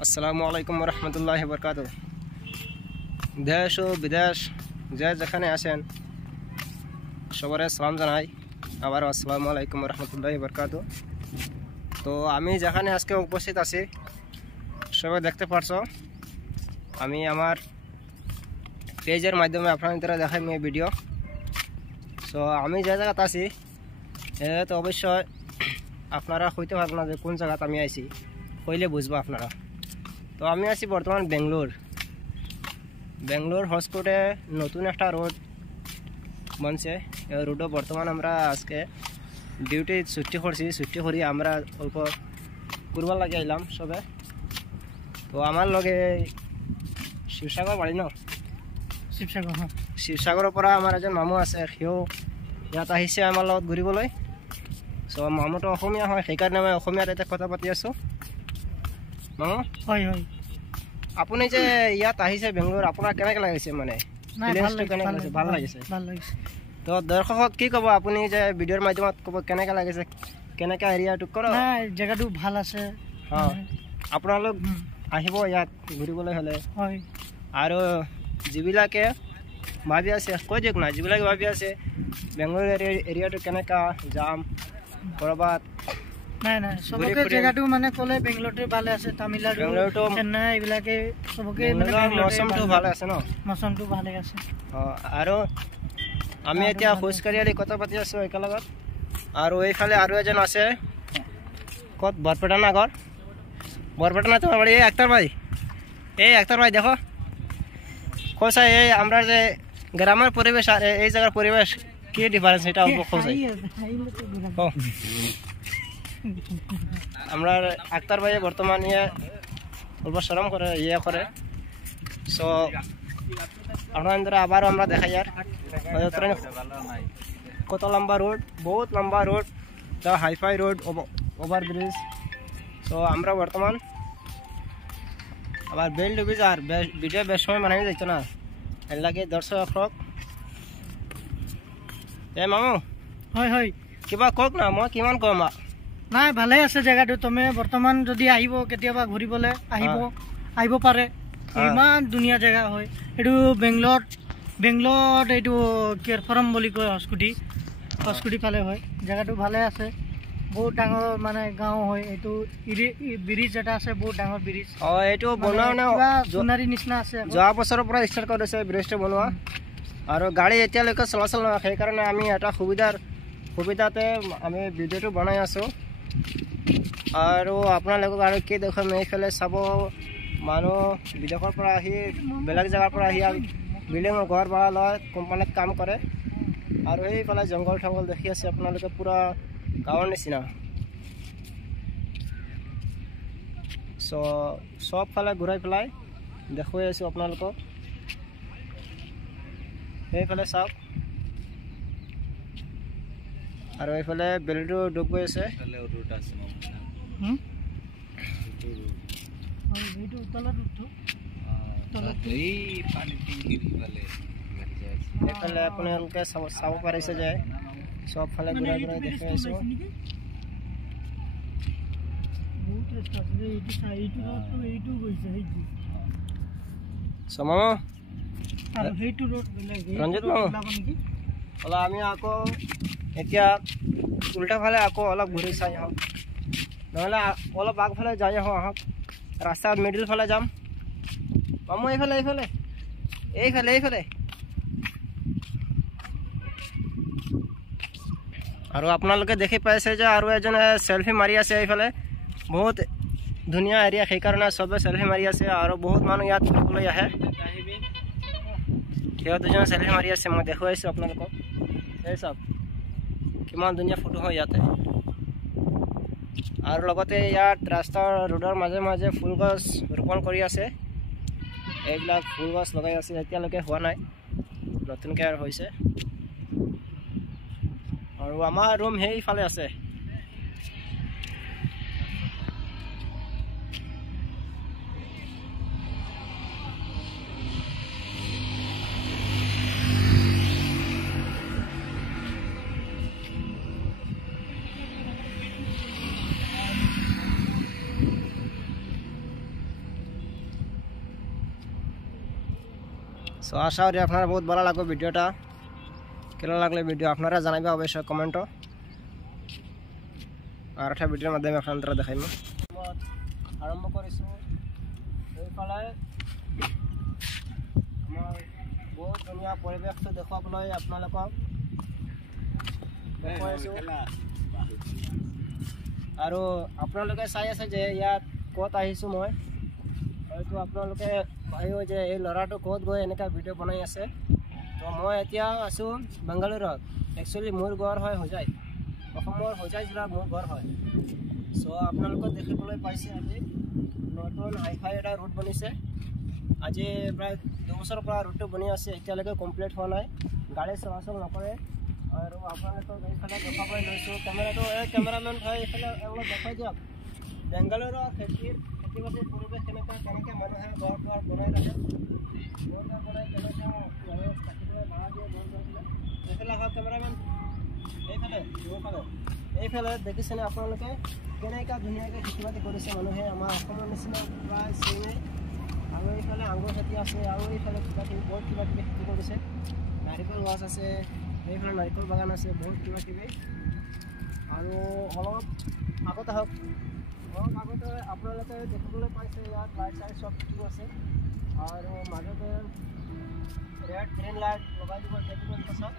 আসসালামু আলাইকুম রহমতুল্লাহি বরকাতুহ। দেশ ও বিদেশ যে যেখানে আছেন সবারে সালাম জানাই। আবার আসসালামু আলাইকুম রহমতুল্লাহি বরকাতুহ। তো আমি যেখানে আজকে উপস্থিত আছি সবাই দেখতে পারছো, আমি আমার পেজের মাধ্যমে আপনাদের দেখাই আমি ভিডিও। সো আমি যে জায়গাতে আছি তো অবশ্যই আপনারা হইতে পারবেন না যে কোন জায়গাতে আমি আইছি, হইলে বুঝবো আপনারা। তো আমি আছি বর্তমান বেঙ্গলোর হসপিটে নতুন একটা রোড বনছে। এই রোডে বর্তমান আমরা আজকে ডিউটি ছুটি করি আমরা অল্প করবার লাগে আইলাম সবে। তো আমার লগে শিৱসাগৰ বাড়ি ন, শিৱসাগৰৰ পৰা আমাৰ এজন মামু আছে, সিও ইয়াত আহিছে আমাৰ লগত ঘূৰিবলৈ। চ' মামুটো অসমীয়া হয়, সেইকাৰণে মই অসমীয়াত এতিয়া কথা পাতি আছোঁ। মামু হয় হয়, আপুনি যে ইয়াত আহিছে বেংগলোৰ, আপোনাৰ কেনেকৈ লাগিছে? মানে ভাল লাগিছে। তো দৰ্শকক কি ক'ব আপুনি যে ভিডিঅ'ৰ মাধ্যমত ক'ব কেনেকৈ লাগিছে, কেনেকৈ এৰিয়াটো কৰ? জেগাটো ভাল আছে। আপোনালোক আহিব ইয়াত ঘূৰিবলৈ হ'লে। হয়, আৰু যিবিলাকে ভাবি আছে কৈ দিয়ক না, যিবিলাকে ভাবি আছে বেংগলোৰ এৰিয়াটো কেনেকুৱা যাম ক'ৰবাত। নাই চবকে জেগাটো মানে ক'লে বেংগলোৰটো ভালে আছে, তামিলনাডু চেন্নাই এইবিলাকে চবকে মৌচমটো ভালে আছে ন? মৌচমটো ভালে আছে। আৰু আমি এতিয়া খোজকাঢ়ি কথা পাতি আছোঁ একেলগত। আৰু এইফালে আৰু এজন আছে, ক'ত বৰপেটা না ঘৰ? বরপেটা না তোমার বাড়ি? এই আক্তার ভাই দেখো কোথায় এই আমরা যে গ্রামের পরিবেশ আর এই জায়গার পরিবেশ কি ডিফারেন্স, এটা অল্প কোথায় আমরা আক্তার ভাই বর্তমান অল্প শরম করে করে। সো আপনাদের আবারও আমরা দেখাই আর কত লম্বা রোড, বহুত লম্বা road, hi fi road, over bridge. তো আমরা বর্তমান আবার বেল ডুবিজ আর ভিডিও বেশ সময় মানাই যাইতো না, এর লাগে দর্শক মামু হয় হয় কিবা কক না, মই কিমান কম। নাই ভালে আছে জেগাটো, তুমি বৰ্তমান যদি আহিব কেতিয়াবা ঘূৰিবলৈ আহিব পাৰে। ইমান ধুনীয়া জেগা হয় এইটো। বেংগলোৰত এইটো কেৰফৰম বুলি কয়, হস্কুটি ফালে হয়। জেগাটো ভালে আছে, বহুত ডাঙৰ মানে গাঁও হয়। এইটো ব্ৰিজ এটা আছে, বহুত ডাঙৰ ব্ৰিজ। এইটো বনোৱা সোণাৰী নিচিনা আছে। যোৱা বছৰৰ পৰা ষ্টাৰ্ট কৰিছে ব্ৰিজটো বনোৱা, আৰু গাড়ী এতিয়ালৈকে চলাচল নহয়। সেইকাৰণে আমি এটা সুবিধাতে আমি ভিডিঅ'টো বনাই আছোঁ। আৰু আপোনালোকক আৰু কি দেখুৱাম, এইফালে চাব মানুহ বিদেশৰ পৰা আহি, বেলেগ জেগাৰ পৰা আহি বিল্ডিঙৰ ঘৰ ভাড়া লয়, কোম্পানীত কাম কৰে। আৰু সেইফালে জংঘল থংঘল দেখি আছে আপোনালোকে, পূৰা গাঁৱৰ নিচিনা। চব ফালে ঘূৰাই পেলাই দেখুৱাই আছোঁ আপোনালোকক। সেইফালে চাওক, আৰু এইফালে বেলিটো ডুব গৈ আছে। এইফালে আপোনালোকে চাব পাৰিছে যে সব ফালে ঘূৰাই দেখুৱাই আছোঁ। ৰঞ্জিত মামু ওলা, আমি আকৌ এতিয়া উল্টা ফালে আকৌ অলপ ঘূৰি চাই আহোঁ, নহ'লে অলপ আগফালে যাই আহোঁ। ৰাস্তাত মিডিল ফালে যাম। মামু এইফালে আৰু আপোনালোকে দেখি পাইছে যে আৰু এজনে চেলফি মাৰি আছে। এইফালে বহুত ধুনীয়া এৰিয়া, সেইকাৰণে চবে চেলফি মাৰি আছে। আৰু বহুত মানুহ ইয়াত ফুৰিবলৈ আহে, সিহঁত দুজনে চেলফি মাৰি আছে। মই দেখুৱাইছোঁ আপোনালোকক, এই চাওক কিমান ধুনীয়া ফটো হয় ইয়াতে। আৰু লগতে ইয়াত ৰাস্তাৰ ৰোডৰ মাজে মাজে ফুল গছ ৰোপণ কৰি আছে। এইবিলাক ফুল গছ লগাই আছে, এতিয়ালৈকে হোৱা নাই, নতুনকৈ আৰু হৈছে। আৰু আমাৰ ৰুম সেইফালে আছে। সো আশা করি আপনারা বহুত ভালো লাগবে ভিডিওটা কেমন লাগলে ভিডিও আপনারা জানাবে অবশ্যই কমেন্ট আর একটা ভিডিওর মাধ্যমে আপনারা দেখাইম আরম্ভ করেছো এইফালে আমার বহুত ধুনীয়া পৰিৱেশটো দেখুৱাবলৈ আপোনালোকক দেখুৱাইছোঁ আৰু আপোনালোকে চাই আছে যে ইয়াত ক'ত আহিছোঁ মই হয়তো আপোনালোকে ভাবিব যে এই ল'ৰাটো ক'ত গৈ এনেকুৱা ভিডিঅ' বনাই আছে তো মই এতিয়া আছোঁ বেংগালুৰুত একচুৱেলি মোৰ ঘৰ হয় হোজাই অসমৰ হোজাই জিলাৰ মোৰ ঘৰ হয় চ' আপোনালোকে দেখিবলৈ পাইছে আজি নতুন হাইফাই এটা ৰোড বনিছে আজি প্ৰায় 2 বছৰৰ পৰা ৰোডটো বনি আছে এতিয়ালৈকে কমপ্লিট হোৱা নাই গাড়ী চলাচল নকৰে আৰু আপোনালোকক এইফালে দেখাবলৈ লৈছোঁ কেমেৰাটো এই কেমেৰামেন ভাই এইফালে অলপ দেখাই দিয়ক বেংগালুৰুৰ খেতি বাতিৰ পৰিৱেশ কেনেকুৱা মানুহে ঘৰ বনাই ৰাখে ঘৰ বনাই কেনেকুৱা কাটিবলৈ ভাড়া দিয়ে এইফালে আহক কেমেৰামেন এইফালে দেখিছেনে আপোনালোকে কেনেকুৱা ধুনীয়াকৈ খেতি বাতি কৰিছে মানুহে আমাৰ অসমৰ নিচিনা প্ৰায় চেমে আৰু এইফালে আঙুৰ খেতি আছে আৰু এইফালে বহুত কিবা কিবি খেতি কৰিছে নাৰিকল গছ আছে এইফালে নাৰিকল বাগান আছে বহুত কিবা কিবি আৰু অলপ আগত আহক অলপ আগতে আপোনালোকে দেখিবলৈ পাইছে ইয়াত লাইট চাইট চব কিছু আছে আৰু মাজতে ৰেড গ্ৰীণ লাইট লগাই দিব দেখিব পাছত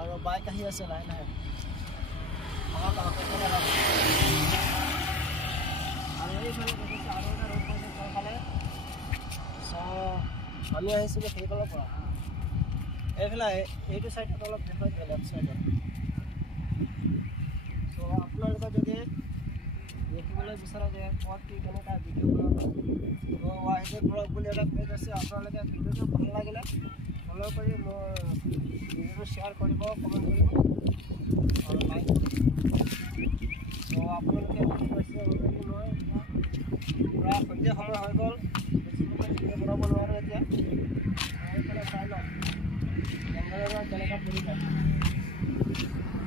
আৰু বাইক আহি আছে লাহে লাহে আৰু এইফালে দেখিছে আৰু এটা ৰোড পাইছে চৰফালে আমি আহিছিলোঁ সেইফালৰ পৰা এইফালে এইটো চাইডত অলপ দেখুৱাই দিয়ে লেফ্ট চাইডত চ' আপোনালোকে যদি দেখিবলৈ বিচাৰে যে ক'ত কি কেনেকুৱা ভিডিঅ' বনাব তো ৱাইজে ব্লগ বুলি এটা পেজ আছে আপোনালোকে ভিডিঅ'টো ভাল লাগিলে ফ'ল' কৰি মোৰ ভিডিঅ'টো শ্বেয়াৰ কৰিব কমেণ্ট কৰিব আৰু লাইক চ' আপোনালোকে কৈছে অলৰেডি মই প্ৰায় সন্ধিয়া সময় হৈ গ'ল ভিডিঅ' বনাব নোৱাৰোঁ এতিয়া এইফালে চাই লওক বেংগালুৰুত কেনেকুৱা পৰিৱেশ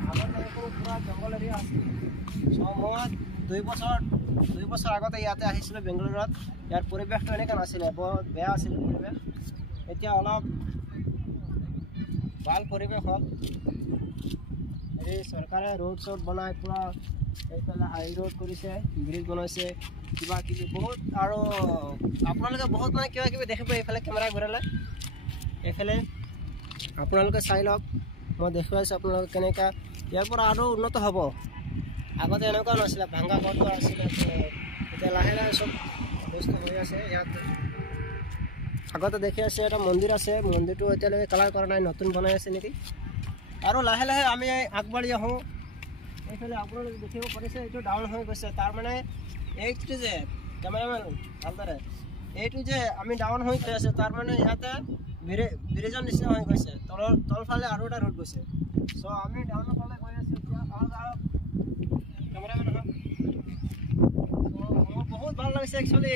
আগত এইবোৰ পূৰা জংঘল এৰিয়া আছিল চ' মই 2 বছৰ আগতে ইয়াতে আহিছিলোঁ বেংগালুৰুত ইয়াৰ পৰিৱেশটো এনেকৈ নাছিলে বহুত বেয়া আছিল পৰিৱেশ এতিয়া অলপ ভাল পৰিৱেশ হ'ল এই চৰকাৰে ৰোড চোড বনাই পূৰা এইফালে হাই ৰোড কৰিছে ব্ৰিজ বনাইছে কিবা কিবি বহুত আৰু আপোনালোকে বহুত মানে কিবা কিবি দেখিব এইফালে কেমেৰা ঘূৰালে এইফালে আপোনালোকে চাই লওক মই দেখুৱাইছোঁ আপোনালোকে কেনেকুৱা ইয়াৰ পৰা আৰু উন্নত হ'ব আগতে এনেকুৱা নাছিলে ভাঙা ঘৰটো আছিলে এতিয়া লাহে লাহে চব বস্তু হৈ আছে ইয়াত আগতে দেখি আছে এটা মন্দিৰ আছে মন্দিৰটো এতিয়ালৈকে কালাৰ কৰা নাই নতুন বনাই আছে নেকি আৰু লাহে লাহে আমি আগবাঢ়ি আহোঁ এইফালে আপোনালোকে দেখিব পাৰিছে এইটো ডাউন হৈ গৈছে তাৰমানে এইটো যে কেমেৰামেন ভালদৰে এইটো যে আমি ডাউন হৈ গৈ আছে তাৰমানে ইয়াতে ব্ৰিজৰ নিচিনা হৈ গৈছে তলফালে আৰু এটা ৰোড গৈছে চ' আমি ডাউনৰ ফালে গৈ আছোঁ এতিয়া কেমেৰামেন মোৰ বহুত ভাল লাগিছে একচুৱেলি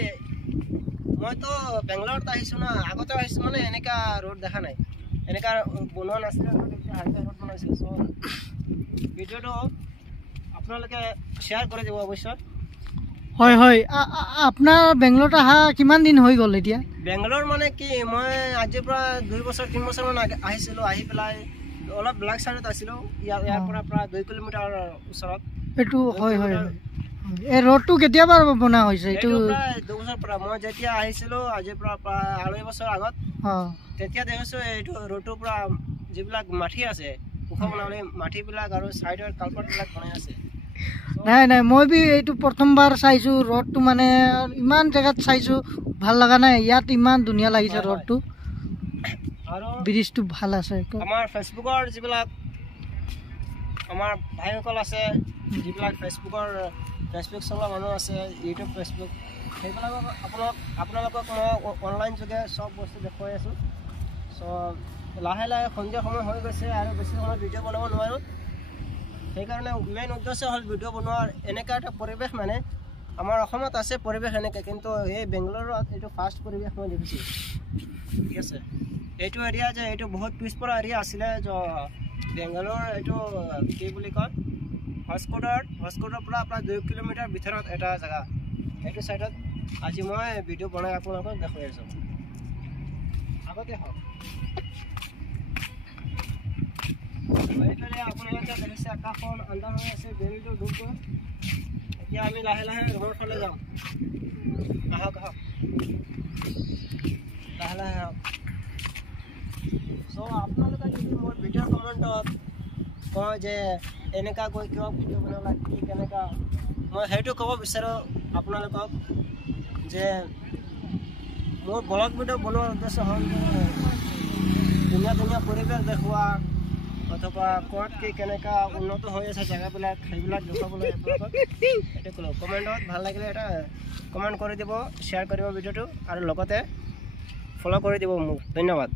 মইতো বেংগালুৰুত আহিছোঁ না আগতে আহিছোঁ মানে এনেকুৱা ৰোড দেখা নাই এনেকুৱা বনোৱা নাছিলে এতিয়া হাইফাই ৰোড বনাইছে চ' ভিডিঅ'টো আপোনালোকে শ্বেয়াৰ কৰি দিব অৱশ্যে হয় হয় আপোনাৰ বেংগালুৰুত অহা কিমান দিন হৈ গ'ল এতিয়া বেংগালুৰু মানে কি মই আজিৰ পৰা 2 বছৰ 3 বছৰমান আহিছিলোঁ আহি পেলাই অলপ ব্লেক চাইডত আছিলোঁ ইয়াৰ পৰা প্ৰায় 2 কিলোমিটাৰ ওচৰত এইটো হয় হয় এই ৰোডটো কেতিয়াবা বনোৱা হৈছে এইটো প্ৰায় 2 বছৰ পৰা মই যেতিয়া আহিছিলোঁ আজিৰ পৰা প্ৰায় 2.5 বছৰ আগত তেতিয়া দেখিছোঁ এইটো ৰোডটো পৰা যিবিলাক মাটি আছে ওখ বনাবলৈ মাটিবিলাক আৰু চাইডৰ কালপাতবিলাক বনাই আছে নাই নাই মই বি এইটো প্ৰথমবাৰ চাইছোঁ ৰোডটো মানে ইমান জেগাত চাইছোঁ ভাল লগা নাই ইয়াত ইমান ধুনীয়া লাগিছে ৰোডটো আৰু ব্ৰিজটো ভাল আছে আমাৰ ফেচবুকৰ যিবিলাক আমাৰ ভাইসকল আছে যিবিলাক ফেচবুক চলোৱা মানুহ আছে ইউটিউব ফেচবুক সেইবিলাকক আপোনালোকক মই অনলাইন যোগে চব বস্তু দেখুৱাই আছোঁ চ' লাহে লাহে সন্ধিয়া সময় হৈ গৈছে আৰু বেছি সময় ভিডিঅ' বনাব নোৱাৰোঁ সেইকাৰণে মেইন উদ্দেশ্য হ'ল ভিডিঅ' বনোৱাৰ এনেকুৱা এটা পৰিৱেশ মানে আমাৰ অসমত আছে পৰিৱেশ এনেকৈ কিন্তু এই বেংগালুৰুত এইটো ফাৰ্ষ্ট পৰিৱেশ মই দেখিছোঁ ঠিক আছে এইটো এৰিয়া যে এইটো বহুত পিছপৰা এৰিয়া আছিলে বেংগালুৰু এইটো কি বুলি কয় হস্কোটৰ পৰা প্ৰায় 2 কিলোমিটাৰ ভিতৰত এটা জেগা এইটো চাইডত আজি মই ভিডিঅ' বনাই আপোনালোকক দেখুৱাই আছোঁ আগতে হওক এইফালে আপোনালোকে দেখিছে আকাশখন আন্ধাৰ হৈ আছে বেলিটো ডুব গ'ল এতিয়া আমি লাহে লাহে ৰুমৰ ফালে যাওঁ আহক আহক লাহে লাহে আহক চ' আপোনালোকে যদি মোৰ ভিডিঅ' কমেণ্টত কয় যে এনেকুৱা কৈ কিয় ভিডিঅ' বনালা কি কেনেকুৱা মই সেইটো ক'ব বিচাৰোঁ আপোনালোকক যে মোৰ ব্লগ ভিডিঅ' বনোৱাৰ উদ্দেশ্য হ'ল ধুনীয়া ধুনীয়া পৰিৱেশ দেখুওৱা অথবা ক'ত কি কেনেকুৱা উন্নত হৈ আছে জেগাবিলাক সেইবিলাক দেখুৱাবলৈ আপোনালোকক এইটো ক'লোঁ কমেণ্টত ভাল লাগিলে এটা কমেণ্ট কৰি দিব শ্বেয়াৰ কৰিব ভিডিঅ'টো আৰু লগতে ফ'ল' কৰি দিব মোক ধন্যবাদ।